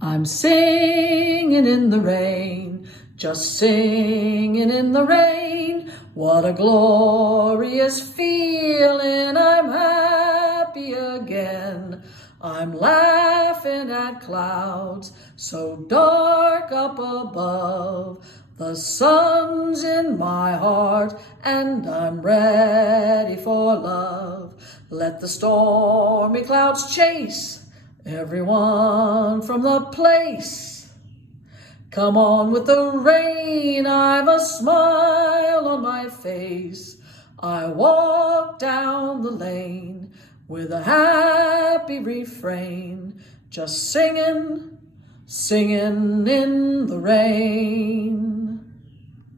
I'm singing in the rain, just singing in the rain. What a glorious feeling, I'm happy again. I'm laughing at clouds so dark up above. The sun's in my heart and I'm ready for love. Let the stormy clouds chase everyone from the place. Come on with the rain, I've a smile on my face. I walk down the lane with a happy refrain, just singing, singing in the rain.